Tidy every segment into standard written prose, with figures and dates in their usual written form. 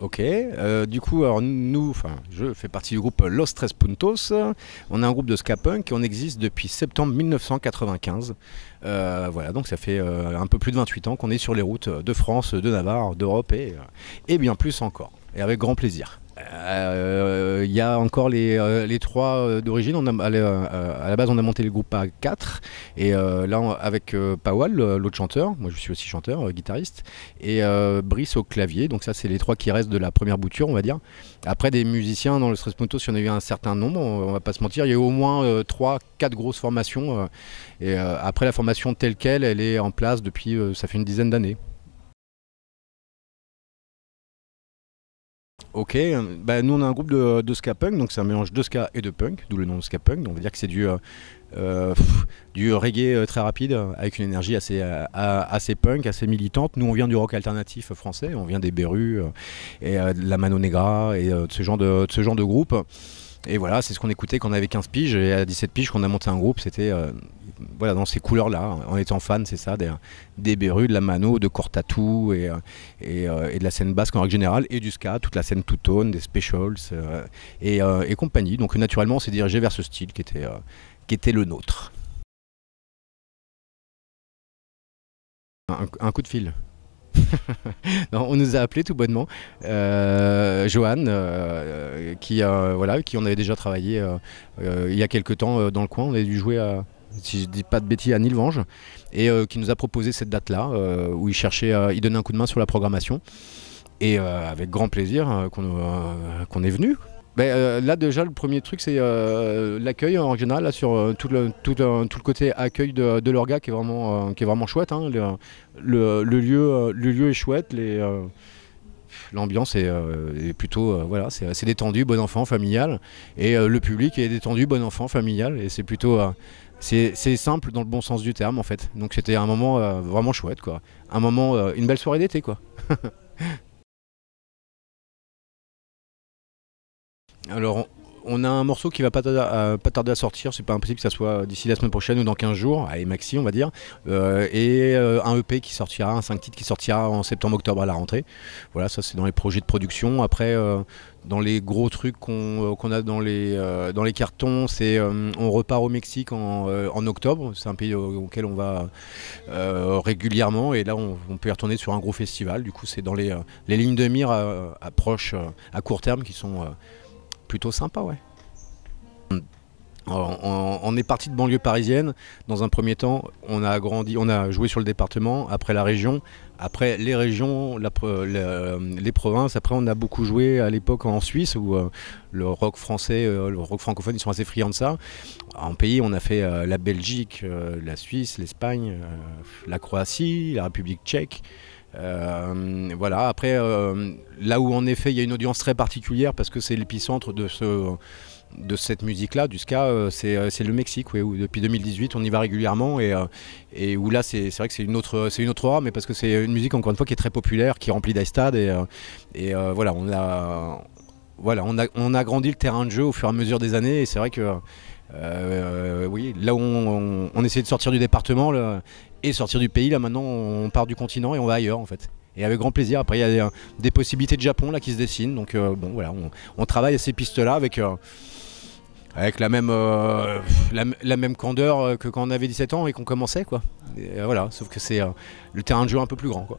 Ok, du coup, alors nous, enfin, je fais partie du groupe Los Tres Puntos. On est un groupe de ska punk et on existe depuis septembre 1995. Voilà, donc ça fait un peu plus de 28 ans qu'on est sur les routes de France, de Navarre, d'Europe et bien plus encore. Et avec grand plaisir. Il y a encore les trois d'origine. À la base, on a monté le groupe à 4. Et là, avec Pawal, l'autre chanteur, moi je suis aussi chanteur, guitariste, et Brice au clavier. Donc ça, c'est les trois qui restent de la première bouture, on va dire. Après, des musiciens dans le Stress Puntos, il y en a eu un certain nombre, on va pas se mentir. Il y a eu au moins 3-4 grosses formations. Et après, la formation telle qu'elle, elle est en place depuis, ça fait une dizaine d'années. Ok, bah, nous on a un groupe de ska punk, donc c'est un mélange de ska et de punk, d'où le nom de ska punk. Donc on va dire que c'est du reggae très rapide, avec une énergie assez punk, assez militante. Nous on vient du rock alternatif français, on vient des Berus et de la Mano Negra et de ce genre de groupe. Et voilà, c'est ce qu'on écoutait quand on avait 15 piges et à 17 piges qu'on a monté un groupe, c'était voilà, dans ces couleurs-là, en étant fan, c'est ça, des Berus, de la Mano, de Cortatou et de la scène basque en règle générale, et du ska, toute la scène two-tone, des specials et compagnie. Donc naturellement, on s'est dirigé vers ce style qui était le nôtre. Un coup de fil. Non, on nous a appelé tout bonnement. Johan, voilà, qui on avait déjà travaillé il y a quelques temps dans le coin. On avait dû jouer si je dis pas de bêtises, à Nilvange, et qui nous a proposé cette date-là, où il donnait un coup de main sur la programmation. Et avec grand plaisir qu'on est venu. Ben, là déjà le premier truc c'est l'accueil en général là, sur tout le côté accueil de l'orga qui est vraiment chouette, hein. Le lieu est chouette, l'ambiance est plutôt voilà, c'est détendu, bon enfant, familial, et le public est détendu, bon enfant, familial, et c'est plutôt c'est simple dans le bon sens du terme en fait. Donc c'était un moment vraiment chouette quoi, un moment une belle soirée d'été quoi. Alors, on a un morceau qui va pas tarder à sortir, c'est pas impossible que ça soit d'ici la semaine prochaine ou dans 15 jours, allez maxi on va dire, et un EP qui sortira, un 5 titres qui sortira en septembre-octobre à la rentrée. Voilà, ça c'est dans les projets de production. Après, dans les gros trucs qu'on a dans les cartons, on repart au Mexique en octobre, c'est un pays auquel on va régulièrement, et là on peut y retourner sur un gros festival. Du coup c'est dans les lignes de mire à court terme qui sont plutôt sympa, ouais. On est parti de banlieue parisienne. Dans un premier temps, on a joué sur le département, après la région, après les régions, les provinces. Après, on a beaucoup joué à l'époque en Suisse, où le rock français, le rock francophone, ils sont assez friands de ça. En pays, on a fait la Belgique, la Suisse, l'Espagne, la Croatie, la République tchèque. Voilà. Après, là où en effet il y a une audience très particulière parce que c'est l'épicentre de cette musique-là, du ska, c'est le Mexique, ouais, où depuis 2018 on y va régulièrement, et où là c'est vrai que c'est une autre aura, mais parce que c'est une musique encore une fois qui est très populaire, qui remplit des stades, voilà, on a grandi le terrain de jeu au fur et à mesure des années, et c'est vrai que oui, là où on essaie de sortir du département et sortir du pays, là maintenant on part du continent et on va ailleurs en fait. Et avec grand plaisir. Après il y a des possibilités de Japon là qui se dessinent, donc bon voilà, on travaille à ces pistes-là avec la même candeur que quand on avait 17 ans et qu'on commençait quoi. Et, voilà, sauf que c'est le terrain de jeu un peu plus grand quoi.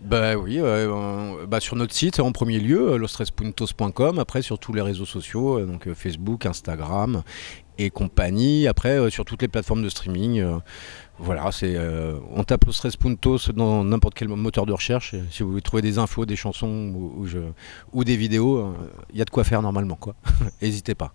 Bah oui, bah sur notre site en premier lieu, lostrespuntos.com, après sur tous les réseaux sociaux, donc Facebook, Instagram et compagnie, après sur toutes les plateformes de streaming. Voilà, on tape Los Tres Puntos dans n'importe quel moteur de recherche, et si vous voulez trouver des infos, des chansons ou des vidéos, il y a de quoi faire normalement quoi. N'hésitez pas.